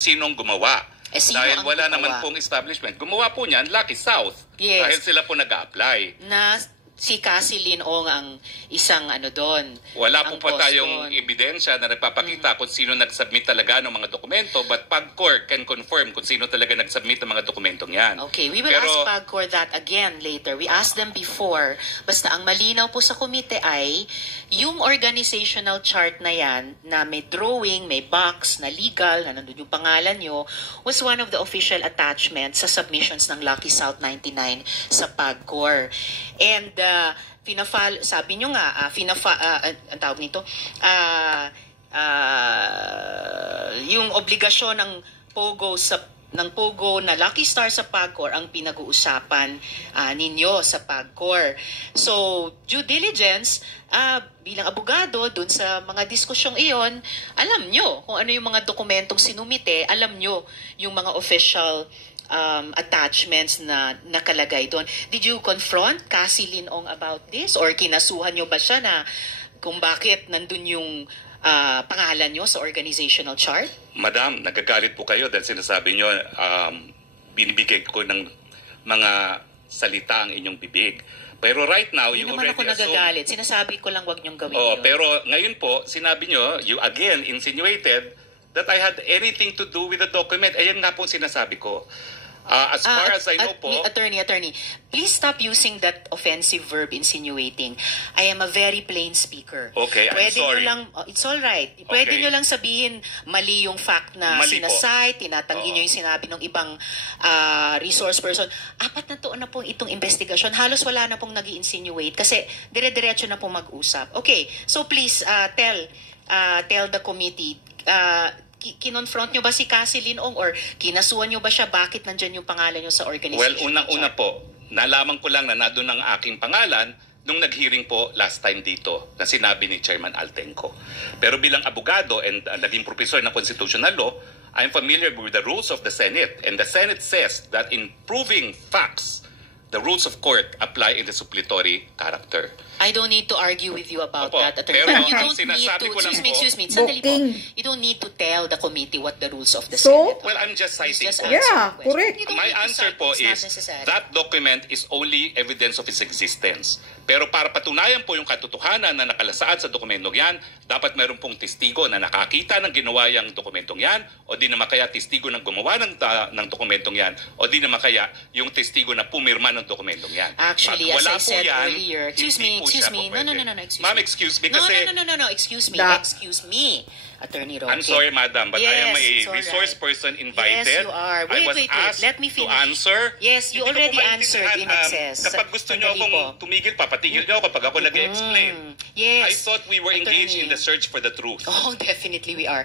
sinong gumawa. Sino Dahil ang wala gumawa? naman pong establishment. Gumawa po niyan, Lucky South. Yes. Dahil sila po nag-a-apply. Na si Cassie Lin Ong ang isang doon. Wala po ang pa boss tayong doon. ebidensya na nagpapakita kung sino nag-submit talaga ng mga dokumento, but PAGCOR can confirm kung sino talaga nag-submit ng mga dokumentong yan. Okay, we will ask PAGCOR that again later. We asked them before. Basta ang malinaw po sa komite ay yung organizational chart na yan, na may drawing, may box, na legal, na nandun yung pangalan nyo, was one of the official attachments sa submissions ng Lucky South 99 sa PAGCOR. And sabi nyo nga, ang tawag nito, yung obligasyon ng Pogo na Lucky Star sa PAGCOR ang pinag-uusapan ninyo sa PAGCOR. So, due diligence, bilang abogado, dun sa mga diskusyong iyon, alam nyo kung ano yung mga dokumentong sinumite, alam nyo yung mga official attachments na nakalagay doon. Did you confront Cassie Lin Ong about this? Or kinasuhan nyo ba siya na kung bakit nandun yung pangalan nyo sa organizational chart? Madam, nagagalit po kayo dahil sinasabi nyo, binibigay ko ng mga salita ang inyong bibig. Pero right now, Hindi you naman already ako nagagalit. Sinasabi ko lang wag nyong gawin yun. Pero ngayon po, sinabi nyo, you again insinuated that I had anything to do with the document. Ayan nga po sinasabi ko. As far as I know po... Attorney, please stop using that offensive verb insinuating. I am a very plain speaker. Okay, I'm sorry. It's all right. Pwede nyo lang sabihin mali yung fact na sinasite, tinatanggi nyo yung sinabi ng ibang resource person. 4 na taon na pong itong investigasyon. Halos wala na pong nag-i-insinuate kasi dire-diretso na pong mag-usap. Okay, so please tell the committee, kinonfront nyo ba si Cassie Lin Ong or kinasuhan nyo ba siya? Bakit nandyan yung pangalan nyo sa organization? Well, unang-una po, nalaman ko lang na nandun ang aking pangalan nung nag-hearing po last time dito na sinabi ni Chairman Altenco. Pero bilang abogado and naging professor ng constitutional law, I'm familiar with the rules of the Senate. And the Senate says that in proving facts, the rules of court apply in the suppletory character. I don't need to argue with you about that, Attorney. Pero You don't need to, excuse me, sandali po. You don't need to tell the committee what the rules of the Senate are. Well, I'm just citing. Yeah, correct. My answer po is that document is only evidence of its existence. Pero para patunayan po yung katotohanan na nakalasaad sa dokumentong yan, dapat meron pong testigo na nakakita ng ginawa yung dokumentong yan, o di naman kaya testigo ng gumawa ng dokumentong yan, o di naman kaya yung testigo na pumirma ng dokumentong yan. Actually, as I said earlier, excuse me. No, excuse me. Ma'am, excuse me kasi... No, excuse me. Attorney Roque. I'm sorry, madam, but I am a Yes, resource person invited. Yes, you are. Wait. Let me finish. To answer. Yes, you already answered in excess. Kapag gusto nyo akong tumigil, papatigil nyo kapag ako nag-explain. Yes. I thought we were engaged in the search for the truth. Oh, definitely we are.